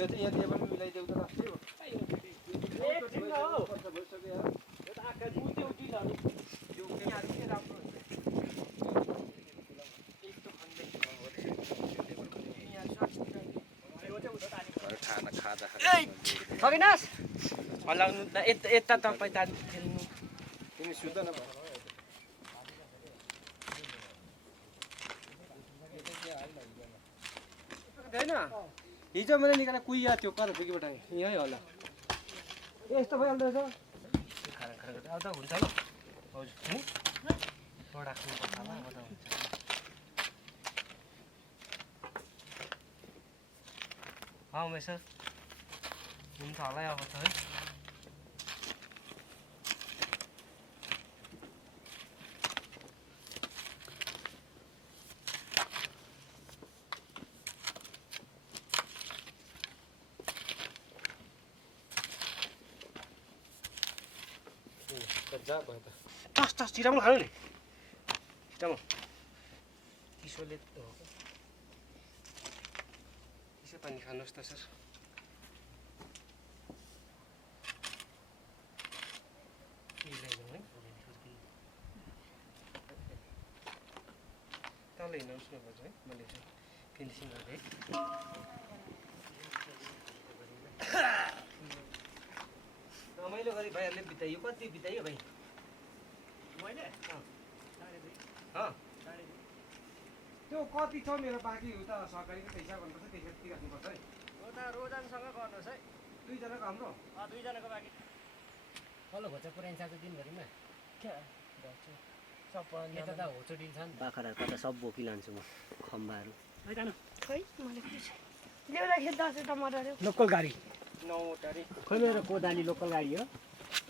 यो चाहिँ यहाँ टेबल मिलाइदेऊ त लास्टै हो एकछिन न हो भइसक्यो यो त आकाश उठ्यो उठिहाल्यो यो उठिहाल्यो के राम्रो हुन्छ एक त खन्दै खाना खाँदाखेरि अविनाश हल्लाउनु यता तपाईँ तान खेल्नु तिमी सुत न होइन हिजो मैले निकालेर कुहिया थियो कता थियो कि बटा यहीँ होला यस्तो भइहाल्दो रहेछ खाना खाना आउँदा हुन्छ है हजुर बडा खानुपर्छ होला बडा हुन्छ उमेश हुन्छ होला अब त है टस टस छिराउनु खानु नि छिराउनु चिसोले चिसो पानी खानुहोस् त सर तल हिँड्नुहोस् न भाउजू है मैले चाहिँ फिनिसिङ गरेँ रमाइलो गरी भाइहरूले बिताइयो कति बिताइयो भाइ मैले त्यो कति छ मेरो बाँकी उता सरकारीको पैसा भन्नुपर्छ पैसा तिराख्नुपर्छ है उता रोजनसँग गर्नुहोस् है दुईजनाको हाम्रो दुईजनाको बाँकी कल्लो घोचा पुऱ्याइन्छ आज दिनभरिमा क्या यता त होचो दिन्छ नि बाख्राहरू कता सब बोकिलान्छु म खम्बाहरू लोकल गाडी 9 तारिक खोइ मेरो कोदाली लोकल गाडी हो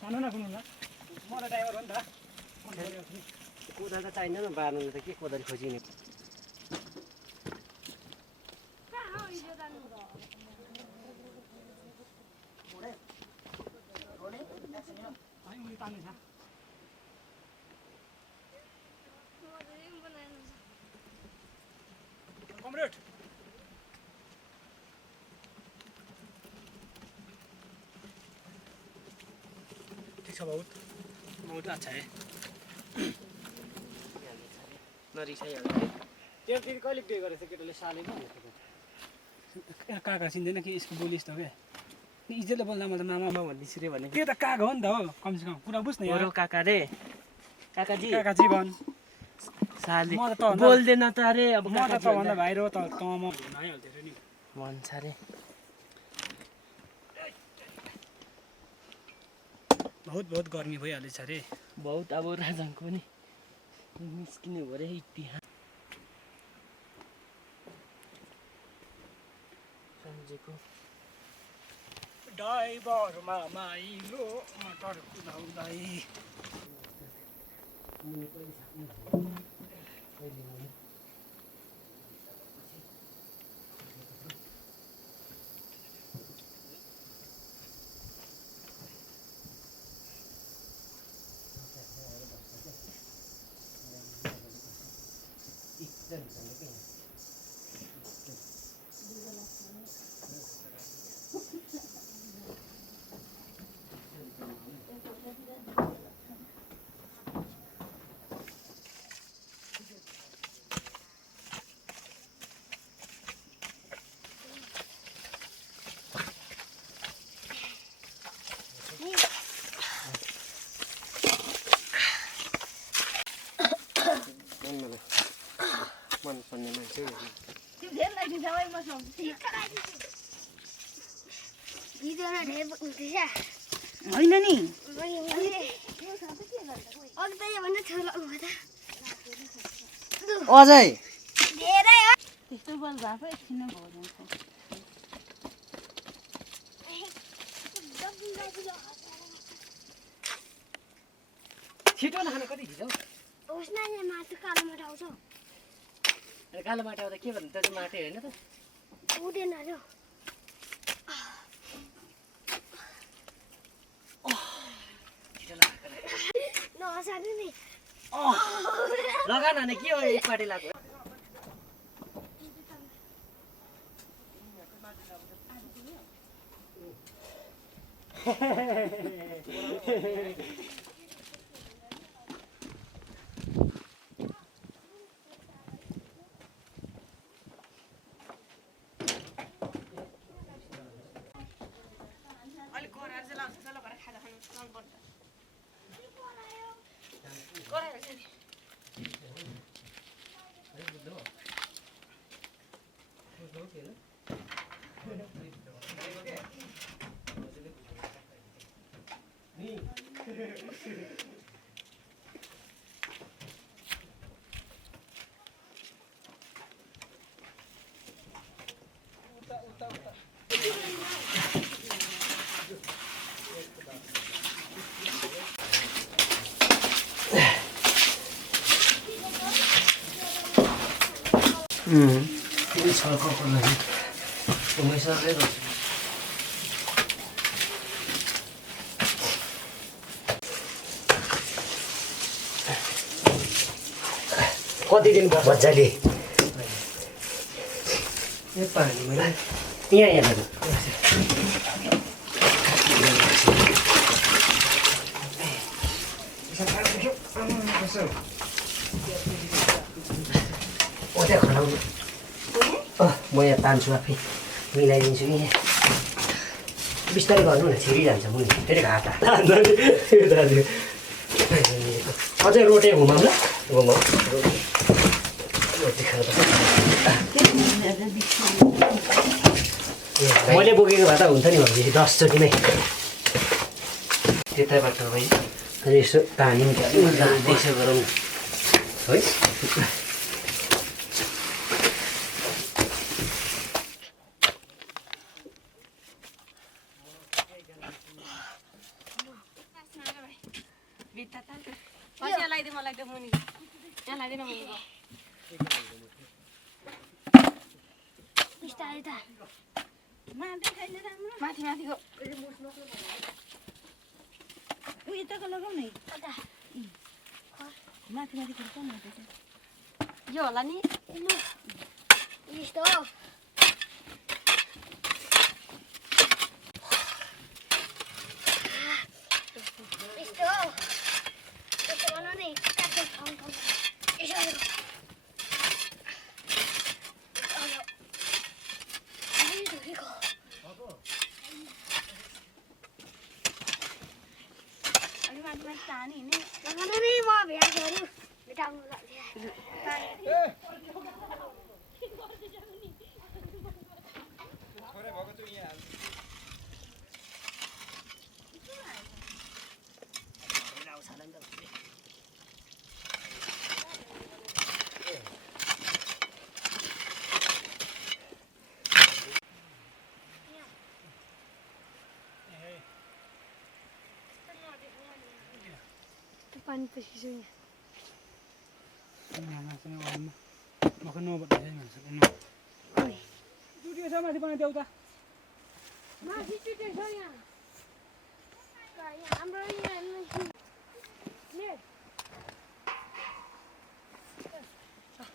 खानु नखानु ल मलाई ड्राइभर हो नि त कोदाली त चाहिँदैन बार्नुले त के कोदाली खोजिने कमरेड ठीक छ बहुत अच्छा है नरिसाइहाल्छ त्यो फेरि कहिले पे गरेछ केटाले साले काका चिन्दैन कि यसको बोली यस्तो क्या इज्जतले बोल्दा मैले त मामा भन्दैछु रे भने त्यो त काका हो नि त हो कमसेकम कुरा बुझ्न यार काका रे काकाजी काकाजी भन् साले म त बोल्दैन त अरे अब म त भन्दा भाइ रो त म हुन आइहाल्थ्यो नि भन्छ रे बहुत गर्मी भइहालेछ रे बहुत अब राजाको पनि निस्किने हो रे इतिहास सम्झेको ड्राइभरमा माइलो मटर कुदाउँदै मनपर्ने मान्छे होइन नि अझै त्यस्तो बोल भएको एकछिन भयो छिटो नखाने कति ढिलो कालो माटो आउँदा के भन्नु त माटो होइन त उडेन अरे नसानु नि लगा न के हो एकपाटी लाग्यो अलिक गोराहरू चाहिँ लाउँछ ल भरे खाजा खानु लाउनु पर्छ गोराहरू चाहिँ Ini soal kok lagi. Pemirsa itu. कति दिन भयो बच्चाले यो पानी मैले यहाँ दाजु त्यहाँ खनाउनु म यहाँ तान्छु आफै मिलाइदिन्छु कि यहाँ बिस्तारै गर्नु न छिरिजान्छ मुनि फेरि घाटा दाजु अझै रोटे घुमाउँ ल घुमाउँ रोटी खानु मैले बोकेको भए त हुन्छ नि भनेपछि 10 चोटिमै त्यताबाट है अनि यसो तानिम त्यसो गरौँ न है माथि माथिको यताको लगाऊ न माथि माथि खेल्छ नि यो होला नि यस्तो बनाउने पानी पछि माथि बनाइ देऊ त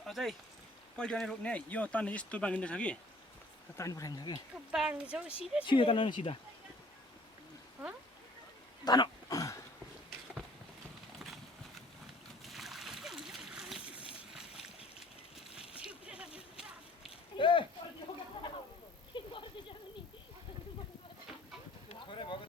अझै पहिला रोक्ने यो तान्ने यस्तो बाँधिन्छ कि तानी पठाइन्छ कि बाँध्छौ सिधा तान्नु सिधा